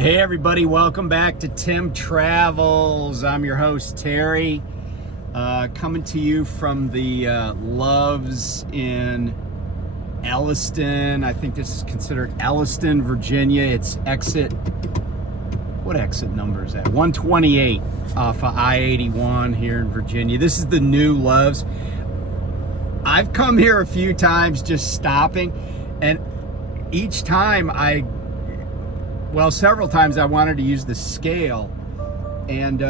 Hey everybody, welcome back to Tim Travels. I'm your host Terry, coming to you from the Loves in Elliston. I think this is considered Elliston, Virginia. It's what exit number is that? 128 off of I-81 here in Virginia. This is the new Loves. I've come here a few times just stopping, and each time several times I wanted to use the scale, and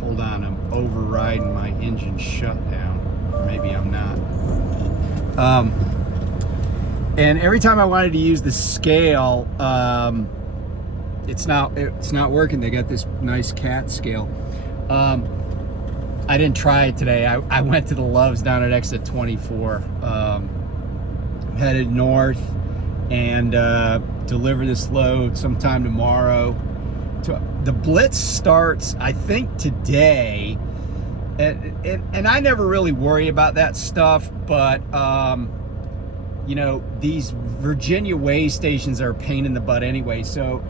hold on, I'm overriding my engine shutdown. Maybe I'm not. And every time I wanted to use the scale, it's not working. They got this nice cat scale. I didn't try it today. I went to the Loves down at exit 24. Headed north and deliver this load sometime tomorrow. The blitz starts, I think, today, and I never really worry about that stuff, but you know, these Virginia way stations are a pain in the butt anyway, so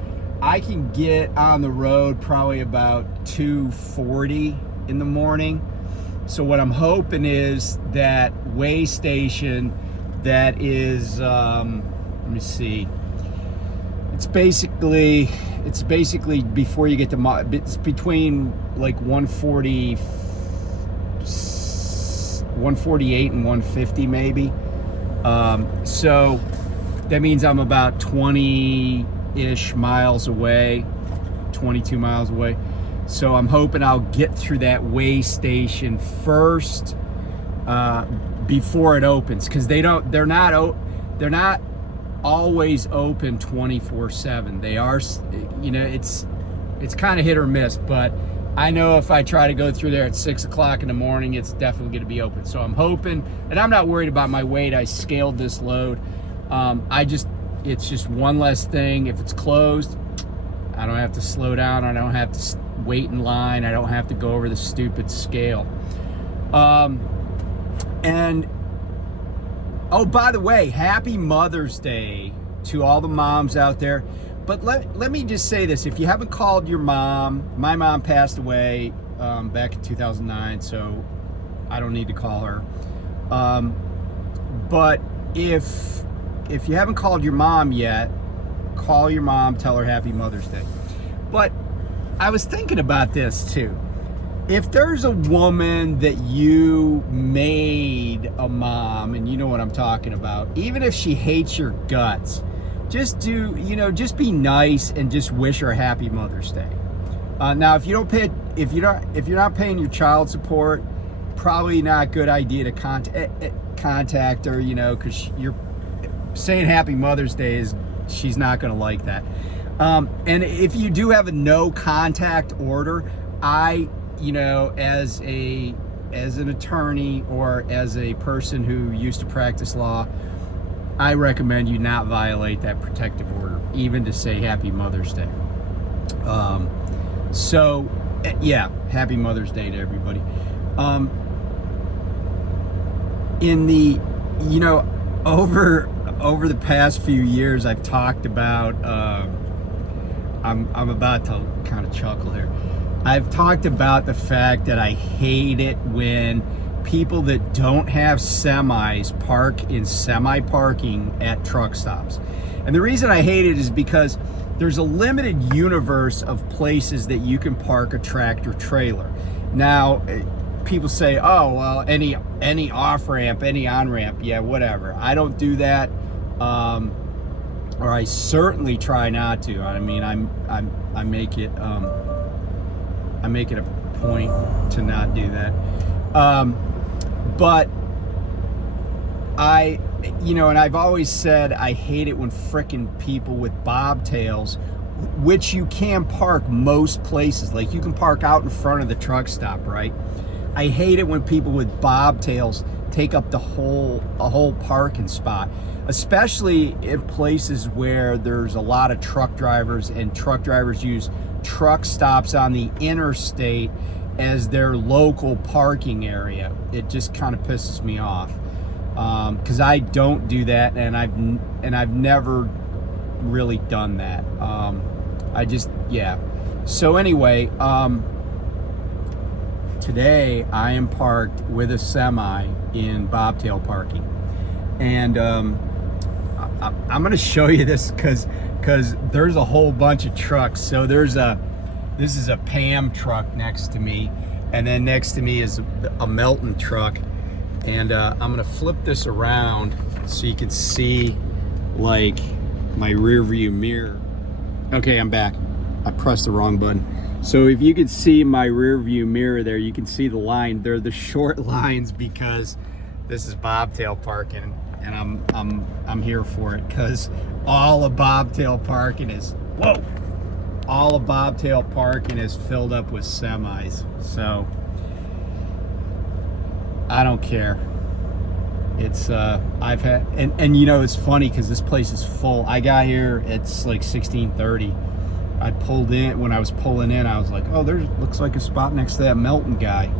I can get on the road probably about 2:40 in the morning. So what I'm hoping is that way station that is, let me see, it's basically before you get to, it's between like 148 and 150 maybe. So that means I'm about 20-ish miles away, 22 miles away. So I'm hoping I'll get through that way station first, before it opens, because they're not always open 24/7. They are, you know, it's kind of hit or miss, but I know if I try to go through there at 6 o'clock in the morning, it's definitely going to be open. So I'm hoping, and I'm not worried about my weight. I scaled this load. It's just one less thing. If it's closed, I don't have to slow down. I don't have to wait in line. I don't have to go over the stupid scale. And oh, by the way, happy Mother's Day to all the moms out there. But let me just say this: if you haven't called your mom, my mom passed away back in 2009, so I don't need to call her. But if you haven't called your mom yet, call your mom, tell her happy Mother's Day. But I was thinking about this too. If there's a woman that you made a mom, and you know what I'm talking about, even if she hates your guts, just be nice and just wish her a happy Mother's Day. Now, if you're not paying your child support, probably not a good idea to contact her, you know, because you're saying happy Mother's Day she's not going to like that. And if you do have a no contact order, you know, as an attorney or as a person who used to practice law, I recommend you not violate that protective order, even to say happy Mother's Day. So yeah, happy Mother's Day to everybody. Over the past few years, I've talked about, I'm about to kind of chuckle here. I've talked about the fact that I hate it when people that don't have semis park in semi-parking at truck stops. And the reason I hate it is because there's a limited universe of places that you can park a tractor trailer. Now, people say, oh, well, any off-ramp, any on-ramp, yeah, whatever. I don't do that, or I certainly try not to. I mean, I make it a point to not do that. But and I've always said I hate it when frickin' people with bobtails, which you can park most places. Like, you can park out in front of the truck stop, right? I hate it when people with bobtails take up a whole parking spot, especially in places where there's a lot of truck drivers, and truck drivers use truck stops on the interstate as their local parking area. It just kind of pisses me off. because I don't do that, and I've never really done that. Yeah. So anyway, today I am parked with a semi in bobtail parking, and I'm going to show you this because there's a whole bunch of trucks. So this is a Pam truck next to me, and then next to me is a Melton truck, and I'm going to flip this around so you can see like my rear view mirror. Okay, I'm back. I pressed the wrong button. So if you can see my rear view mirror there, you can see the line. They're the short lines because this is bobtail parking, and I'm here for it because all of bobtail parking is all of bobtail parking is filled up with semis. So I don't care. It's I've had, and you know, it's funny because this place is full. I got here, it's like 16:30. I pulled in. When I was pulling in, I was like, oh, there looks like a spot next to that Melton guy.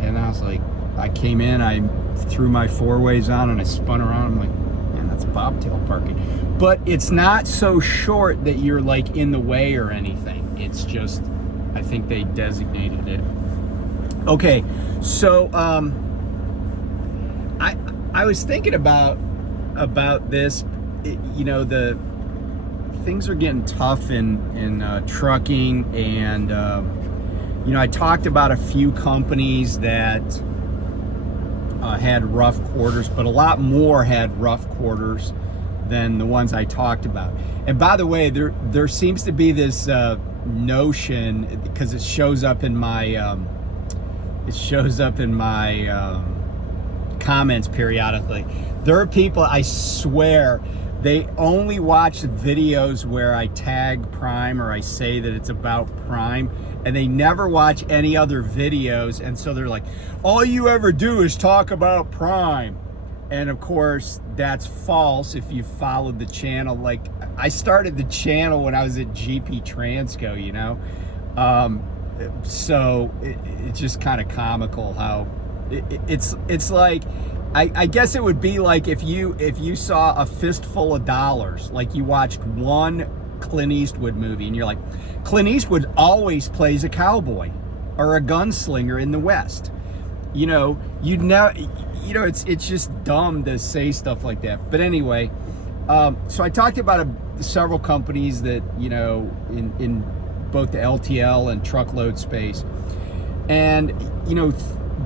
And I was like, I came in, I threw my four-ways on, and I spun around. I'm like, man, that's bobtail parking. But it's not so short that you're like in the way or anything. It's just, I think they designated it. Okay, so I was thinking about this. You know, the things are getting tough in trucking, and you know, I talked about a few companies that had rough quarters, but a lot more had rough quarters than the ones I talked about. And by the way, there seems to be this notion, because it shows up in my comments periodically. There are people, I swear, they only watch videos where I tag Prime or I say that it's about Prime, and they never watch any other videos. And so they're like, all you ever do is talk about Prime. And of course, that's false if you followed the channel. Like, I started the channel when I was at GP Transco, you know? So it's just kind of comical how it's like, I guess it would be like if you saw A Fistful of Dollars, like you watched one Clint Eastwood movie and you're like, Clint Eastwood always plays a cowboy or a gunslinger in the West. You know, it's just dumb to say stuff like that. But anyway, so I talked about several companies that, you know, in both the LTL and truckload space, and you know,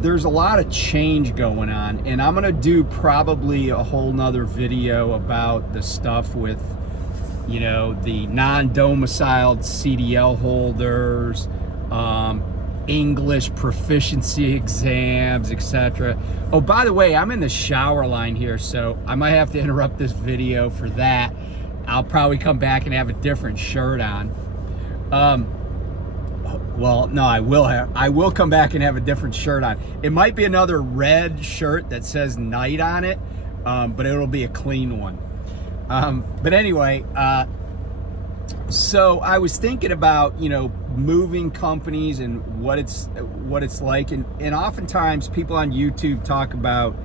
there's a lot of change going on, and I'm gonna do probably a whole nother video about the stuff with, you know, the non-domiciled CDL holders, English proficiency exams, etc. Oh, by the way, I'm in the shower line here, so I might have to interrupt this video for that. I'll probably come back and have a different shirt on. Well, no, I will come back and have a different shirt on. It might be another red shirt that says night on it, but it'll be a clean one. But anyway, so I was thinking about, you know, moving companies and what it's like, and oftentimes people on YouTube talk about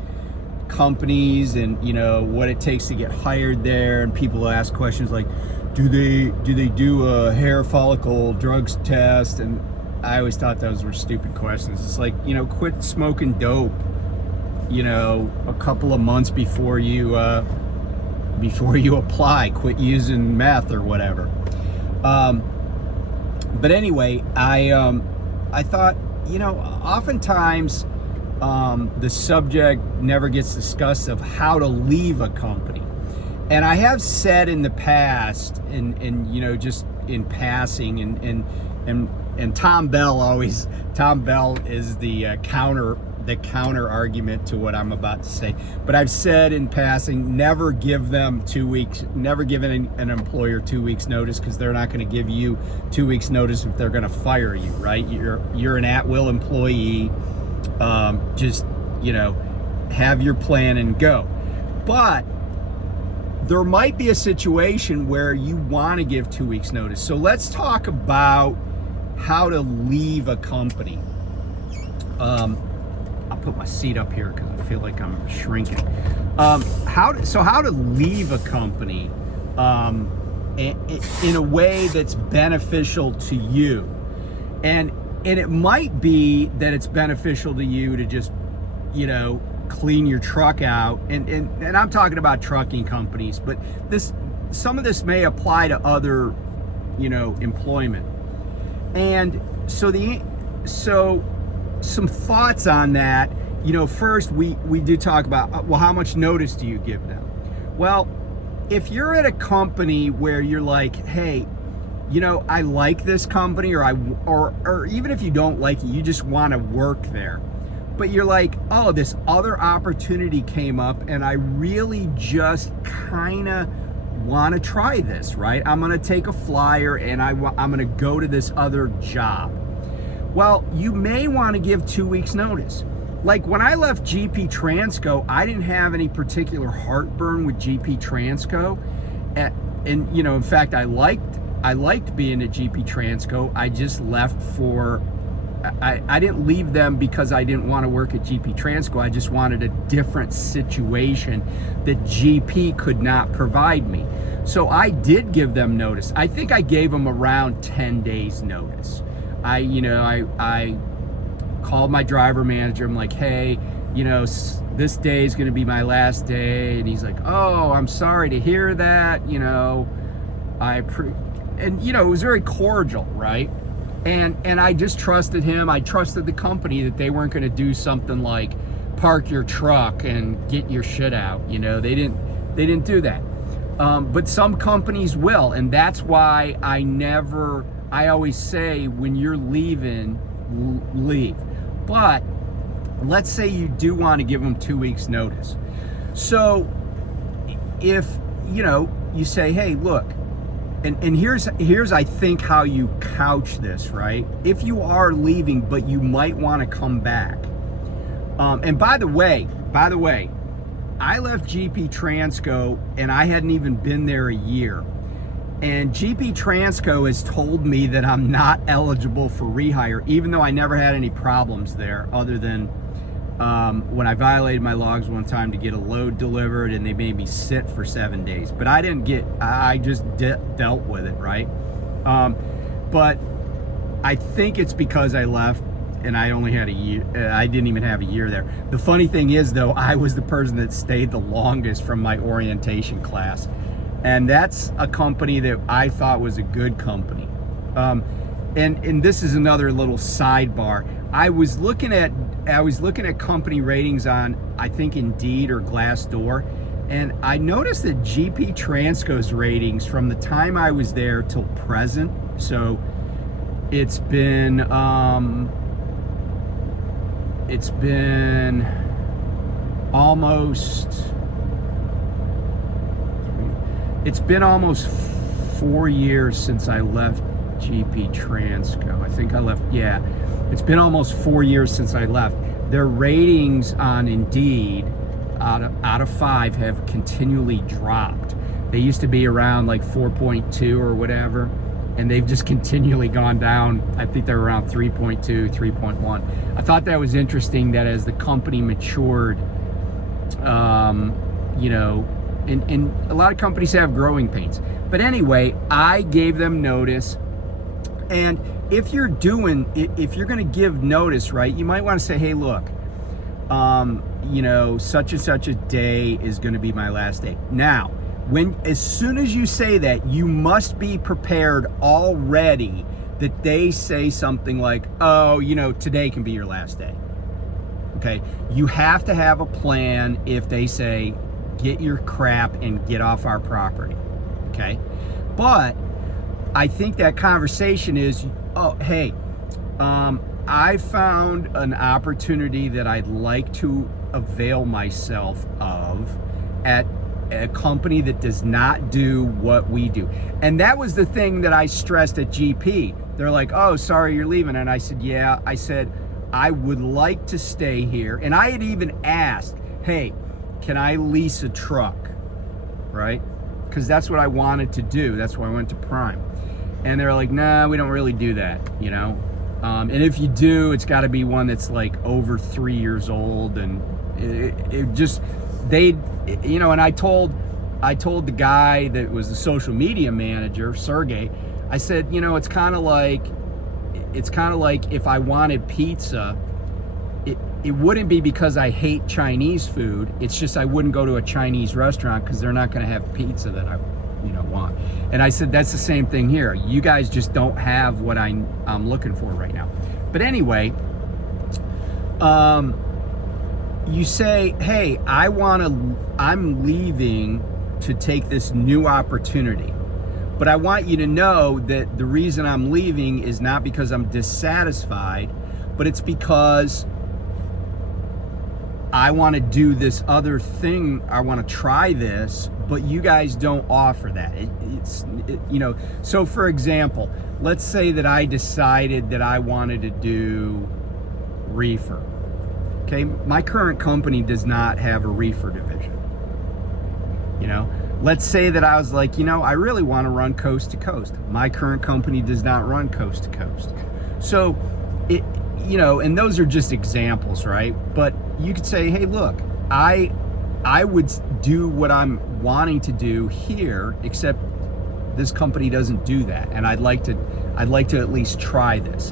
companies and, you know, what it takes to get hired there, and people ask questions like, do they do a hair follicle drugs test? And I always thought those were stupid questions. It's like, you know, quit smoking dope, you know, a couple of months before you apply. Quit using meth or whatever. But anyway, I thought, you know, oftentimes the subject never gets discussed of how to leave a company. And I have said in the past, and you know, just in passing, and Tom Bell is the counter argument to what I'm about to say. But I've said in passing, never give them 2 weeks, never give an employer 2 weeks notice, because they're not going to give you 2 weeks notice if they're going to fire you, right? You're an at-will employee. Just, you know, have your plan and go. But there might be a situation where you want to give 2 weeks notice. So let's talk about how to leave a company. I'll put my seat up here because I feel like I'm shrinking. How to leave a company in a way that's beneficial to you, and it might be that it's beneficial to you to just, clean your truck out, and I'm talking about trucking companies, but some of this may apply to other, employment. And so some thoughts on that. First we do talk about, well, how much notice do you give them? Well, if you're at a company where you're like, hey, I like this company, or even if you don't like it, you just want to work there, but you're like, oh, this other opportunity came up and I really just kind of want to try this, right? I'm going to take a flyer and I'm going to go to this other job. Well, you may want to give 2 weeks notice. Like when I left GP Transco, I didn't have any particular heartburn with GP Transco. And in fact, I liked being at GP Transco. I just left for, I didn't leave them because I didn't want to work at GP Transco. I just wanted a different situation that GP could not provide me. So I did give them notice. I think I gave them around 10 days notice. I called my driver manager. I'm like, hey, this day is going to be my last day. And he's like, oh, I'm sorry to hear that. It was very cordial, right? And I just trusted him. I trusted the company that they weren't going to do something like park your truck and get your shit out. They didn't do that. But some companies will, and that's why I always say, when you're leaving, leave. But let's say you do want to give them 2 weeks notice. So if, you say, hey, look, and here's I think how you couch this, right? If you are leaving, but you might want to come back. And by the way, I left GP Transco and I hadn't even been there a year. And GP Transco has told me that I'm not eligible for rehire, even though I never had any problems there, other than when I violated my logs one time to get a load delivered and they made me sit for 7 days. But I just dealt with it, right? But I think it's because I left and I only had a year. I didn't even have a year there. The funny thing is, though, I was the person that stayed the longest from my orientation class. And that's a company that I thought was a good company. And this is another little sidebar. I was looking at company ratings on, I think, Indeed or Glassdoor, and I noticed that GP Transco's ratings from the time I was there till present, so it's been almost 4 years since I left GP Transco. I think I left, yeah. It's been almost 4 years since I left. Their ratings on Indeed, out of 5, have continually dropped. They used to be around like 4.2 or whatever, and they've just continually gone down. I think they're around 3.2, 3.1. I thought that was interesting that as the company matured, and a lot of companies have growing pains. But anyway, I gave them notice. And if you're going to give notice, right, you might want to say, hey, look, such and such a day is going to be my last day. Now, as soon as you say that, you must be prepared already that they say something like, oh, today can be your last day. Okay? You have to have a plan if they say, get your crap and get off our property. Okay? But I think that conversation is, oh, hey, I found an opportunity that I'd like to avail myself of at a company that does not do what we do. And that was the thing that I stressed at GP. They're like, oh, sorry, you're leaving. And I said, yeah. I said, I would like to stay here. And I had even asked, hey, can I lease a truck, right? Because that's what I wanted to do. That's why I went to Prime. And they're like, nah, we don't really do that, And if you do, it's got to be one that's like over 3 years old, and it just and I told the guy that was the social media manager, Sergey, I said, it's kind of like if I wanted pizza, it wouldn't be because I hate Chinese food. It's just I wouldn't go to a Chinese restaurant because they're not going to have pizza that I want. And I said, that's the same thing here. You guys just don't have what I'm looking for right now. But anyway, you say, hey, I'm leaving to take this new opportunity. But I want you to know that the reason I'm leaving is not because I'm dissatisfied, but it's because I want to do this other thing. I want to try this, but you guys don't offer that. So for example, let's say that I decided that I wanted to do reefer. Okay, my current company does not have a reefer division. Let's say that I was like, I really want to run coast to coast. My current company does not run coast to coast. So and those are just examples, right? But you could say, hey, look, I would do what I'm wanting to do here, except this company doesn't do that, and I'd like to at least try this.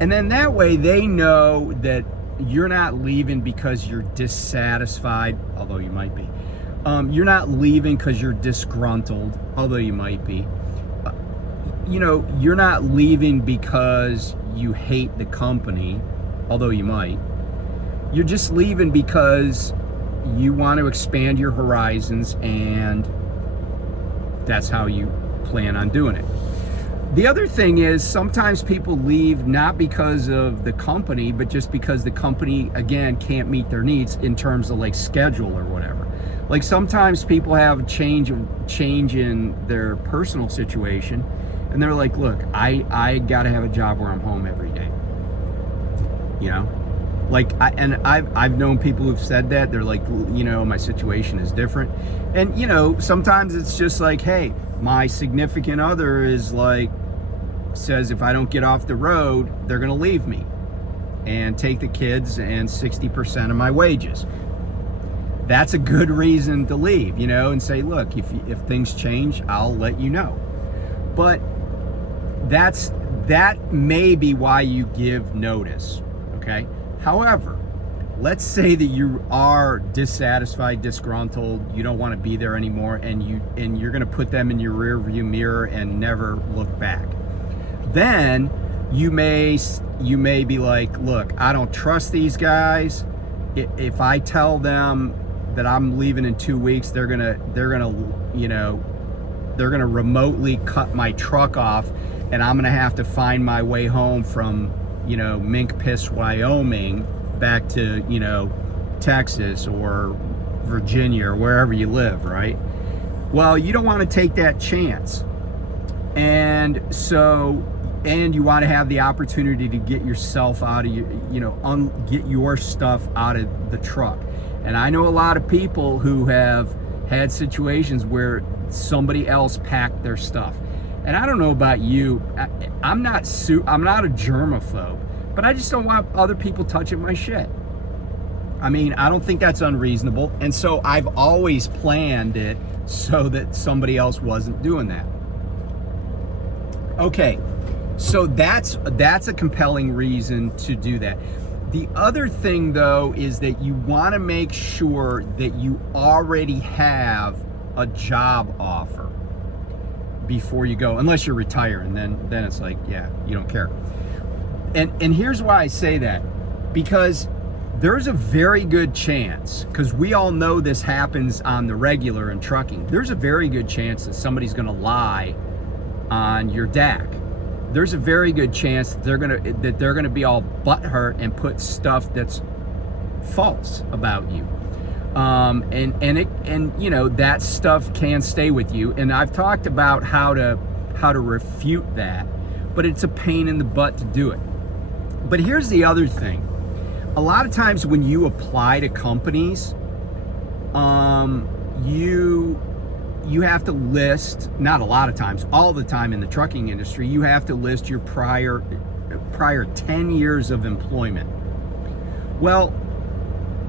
And then that way they know that you're not leaving because you're dissatisfied, although you might be. You're not leaving because you're disgruntled, although you might be. You're not leaving because you hate the company, although you might. You're just leaving because you want to expand your horizons, and that's how you plan on doing it. The other thing is, sometimes people leave not because of the company, but just because the company, again, can't meet their needs in terms of like schedule or whatever. Like sometimes people have a change in their personal situation, and they're like, look, I gotta have a job where I'm home every day. I've known people who've said that. They're like, my situation is different. And sometimes it's just like, hey, my significant other says if I don't get off the road, they're gonna leave me and take the kids and 60% of my wages. That's a good reason to leave, and say, look, if things change, I'll let you know. But that may be why you give notice, okay? However, let's say that you are dissatisfied, disgruntled, you don't want to be there anymore, and you're going to put them in your rear view mirror and never look back. Then you may be like, look, I don't trust these guys. If I tell them that I'm leaving in 2 weeks, they're gonna remotely cut my truck off, and I'm gonna have to find my way home from Mink Piss, Wyoming, back to Texas or Virginia or wherever you live, right? Well, you don't want to take that chance, and you want to have the opportunity to get yourself out of get your stuff out of the truck. And I know a lot of people who have had situations where somebody else packed their stuff. And I don't know about you, I'm not a germaphobe, but I just don't want other people touching my shit. I mean, I don't think that's unreasonable. And so I've always planned it so that somebody else wasn't doing that. Okay, so that's a compelling reason to do that. The other thing, though, is that you want to make sure that you already have a job offer before you go, unless you're retired, and then it's like, yeah, you don't care. And here's why I say that, because there's a very good chance, because we all know this happens on the regular in trucking, there's a very good chance that somebody's going to lie on your DAC. There's a very good chance that they're gonna be all butthurt and put stuff that's false about you, and that stuff can stay with you. And I've talked about how to refute that, but it's a pain in the butt to do it. But here's the other thing: a lot of times when you apply to companies, you have to list, not a lot of times, all the time in the trucking industry, you have to list your prior prior 10 years of employment. Well,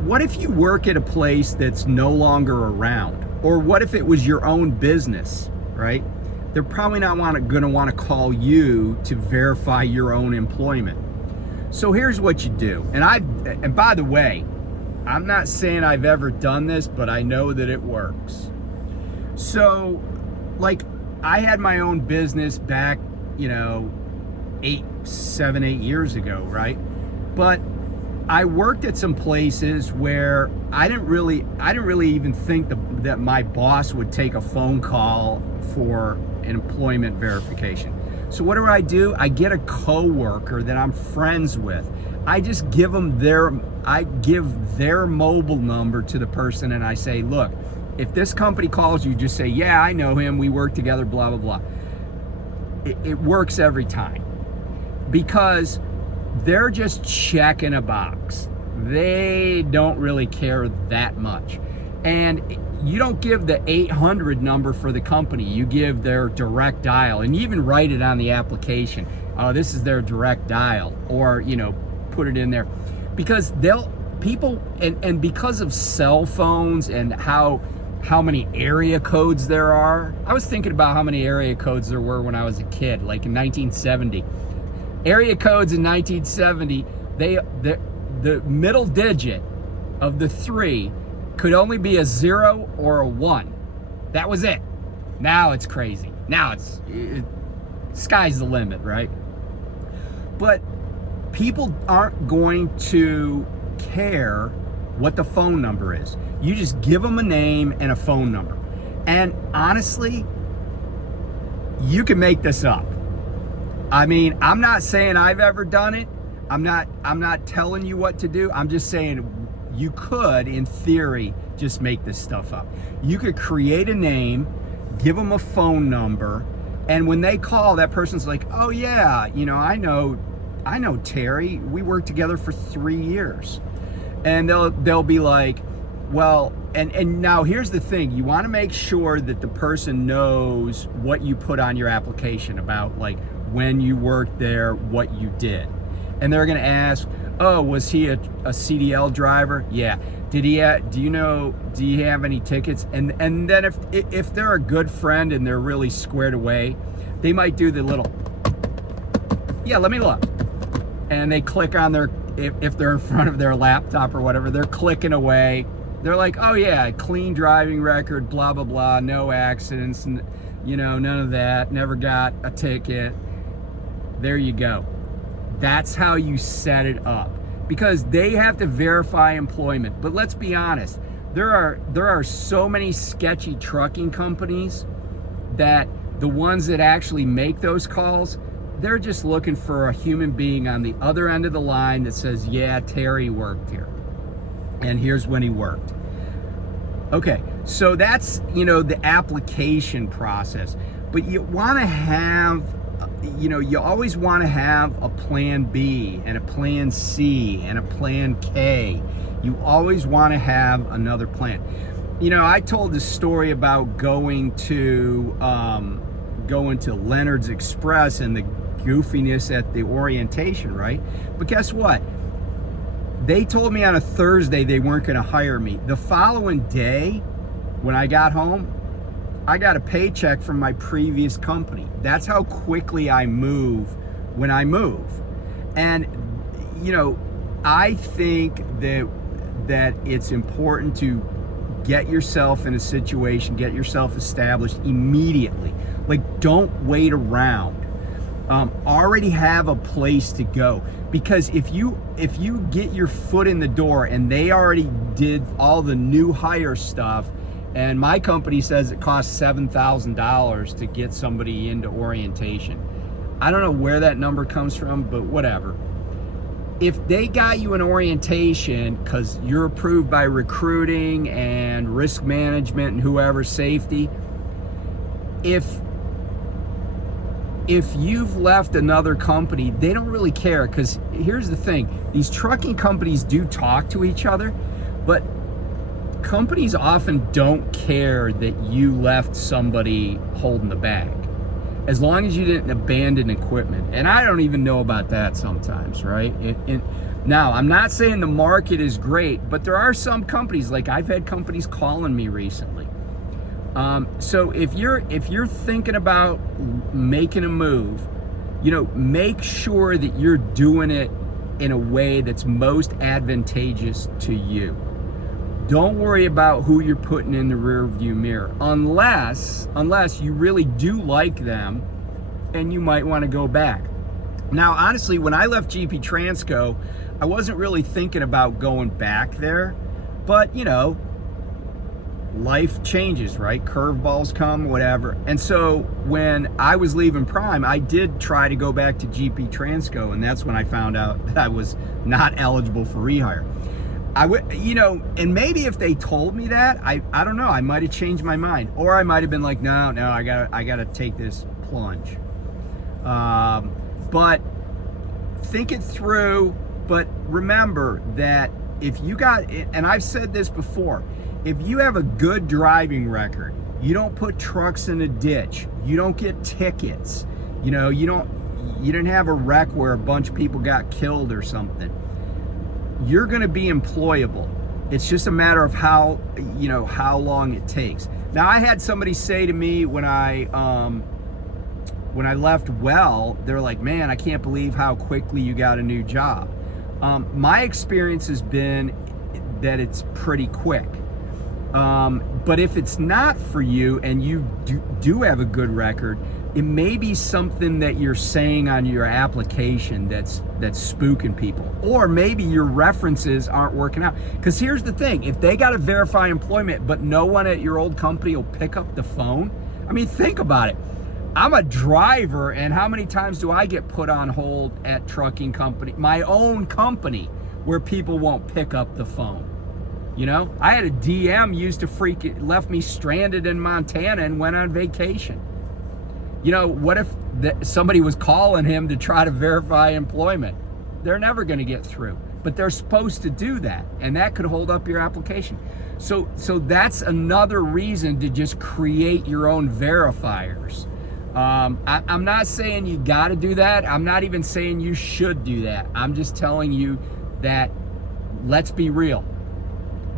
what if you work at a place that's no longer around? Or what if it was your own business, right? They're probably not going to want to call you to verify your own employment. So here's what you do. And by the way, I'm not saying I've ever done this, but I know that it works. So, like, I had my own business back, 7, 8 years ago, right? But I worked at some places where I didn't really even think that my boss would take a phone call for an employment verification. So what do? I get a coworker that I'm friends with. I just give them their mobile number to the person, and I say, look, if this company calls you, just say, yeah, I know him, we work together, blah, blah, blah. It works every time, because they're just checking a box. They don't really care that much. And you don't give the 800 number for the company. You give their direct dial, and you even write it on the application. Oh, this is their direct dial, or, put it in there, because and because of cell phones and how many area codes there are. I was thinking about how many area codes there were when I was a kid, like in 1970. Area codes in 1970, the middle digit of the 3 could only be a 0 or a 1. That was it. Now it's crazy. Now sky's the limit, right? But people aren't going to care what the phone number is. You just give them a name and a phone number. And honestly, you can make this up. I mean, I'm not saying I've ever done it. I'm not telling you what to do. I'm just saying you could, in theory, just make this stuff up. You could create a name, give them a phone number, and when they call, that person's like, oh yeah, I know Terry. We worked together for 3 years. And they'll be like, well, and now here's the thing. You want to make sure that the person knows what you put on your application about, like, when you worked there, what you did. And they're going to ask, oh, was he a CDL driver? Yeah. Do you have any tickets? And then if they're a good friend and they're really squared away, they might do the little, yeah, let me look. And they click on if they're in front of their laptop or whatever, they're clicking away. They're like, oh yeah, clean driving record, blah, blah, blah, no accidents, and none of that, never got a ticket. There you go. That's how you set it up, because they have to verify employment. But let's be honest, there are so many sketchy trucking companies that the ones that actually make those calls, they're just looking for a human being on the other end of the line that says, yeah, Terry worked here, and here's when he worked. Okay, so that's, the application process. But you want to have, you always want to have a plan B and a plan C and a plan K. You always want to have another plan. I told this story about going to Leonard's Express and the goofiness at the orientation, right? But guess what? They told me on a Thursday they weren't going to hire me. The following day, when I got home, I got a paycheck from my previous company. That's how quickly I move when I move. And, I think that it's important to get yourself in a situation, get yourself established immediately. Like, don't wait around. Already have a place to go, because if you get your foot in the door and they already did all the new hire stuff, and my company says it costs $7,000 to get somebody into orientation. I don't know where that number comes from, but whatever. If they got you an orientation because you're approved by recruiting and risk management and whoever, safety, if you've left another company, they don't really care, because here's the thing. These trucking companies do talk to each other, but companies often don't care that you left somebody holding the bag. as long as you didn't abandon equipment. And I don't even know about that sometimes, right? Now, I'm not saying the market is great, but there are some companies, like I've had companies calling me recently. So if you're thinking about making a move, make sure that you're doing it in a way that's most advantageous to you. Don't worry about who you're putting in the rear view mirror, unless you really do like them and you might want to go back. Now, honestly, when I left GP Transco, I wasn't really thinking about going back there, but life changes, right? Curveballs come, whatever. And so when I was leaving Prime, I did try to go back to GP Transco, and that's when I found out that I was not eligible for rehire. I would, and maybe if they told me that, I don't know, I might have changed my mind, or I might have been like, no, I gotta take this plunge. But think it through. But remember that if you got, and I've said this before, if you have a good driving record, you don't put trucks in a ditch, you don't get tickets, you didn't have a wreck where a bunch of people got killed or something, you're going to be employable. It's just a matter of how long it takes. Now, I had somebody say to me when I left Well, they're like, man, I can't believe how quickly you got a new job. My experience has been that it's pretty quick. But if it's not for you and you do have a good record, it may be something that you're saying on your application that's spooking people. Or maybe your references aren't working out. Because here's the thing, if they got to verify employment, but no one at your old company will pick up the phone, I mean, think about it. I'm a driver, and how many times do I get put on hold at trucking company, my own company, where people won't pick up the phone? I had a DM used to left me stranded in Montana and went on vacation. What if somebody was calling him to try to verify employment? They're never going to get through, but they're supposed to do that, and that could hold up your application. So that's another reason to just create your own verifiers. I'm not saying you got to do that. I'm not even saying you should do that. I'm just telling you that, let's be real.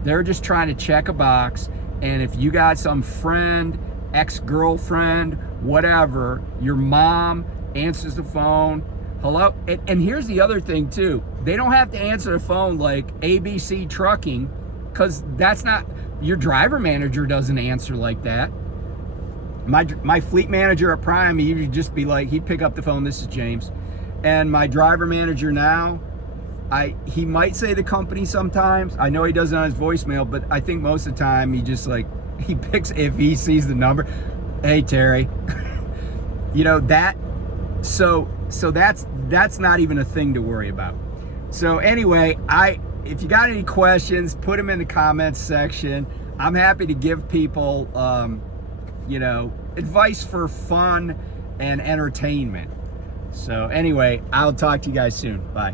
They're just trying to check a box, and if you got some friend, ex-girlfriend, whatever, your mom answers the phone, hello, and here's the other thing too, they don't have to answer the phone like ABC Trucking, because that's not, your driver manager doesn't answer like that. My fleet manager at Prime, he would just be like, he'd pick up the phone, this is James. And my driver manager now, he might say the company sometimes. I know he does it on his voicemail, but I think most of the time he just he picks, if he sees the number, hey Terry, so that's not even a thing to worry about. So anyway, if you got any questions, put them in the comments section. I'm happy to give people, advice for fun and entertainment. So anyway, I'll talk to you guys soon. Bye.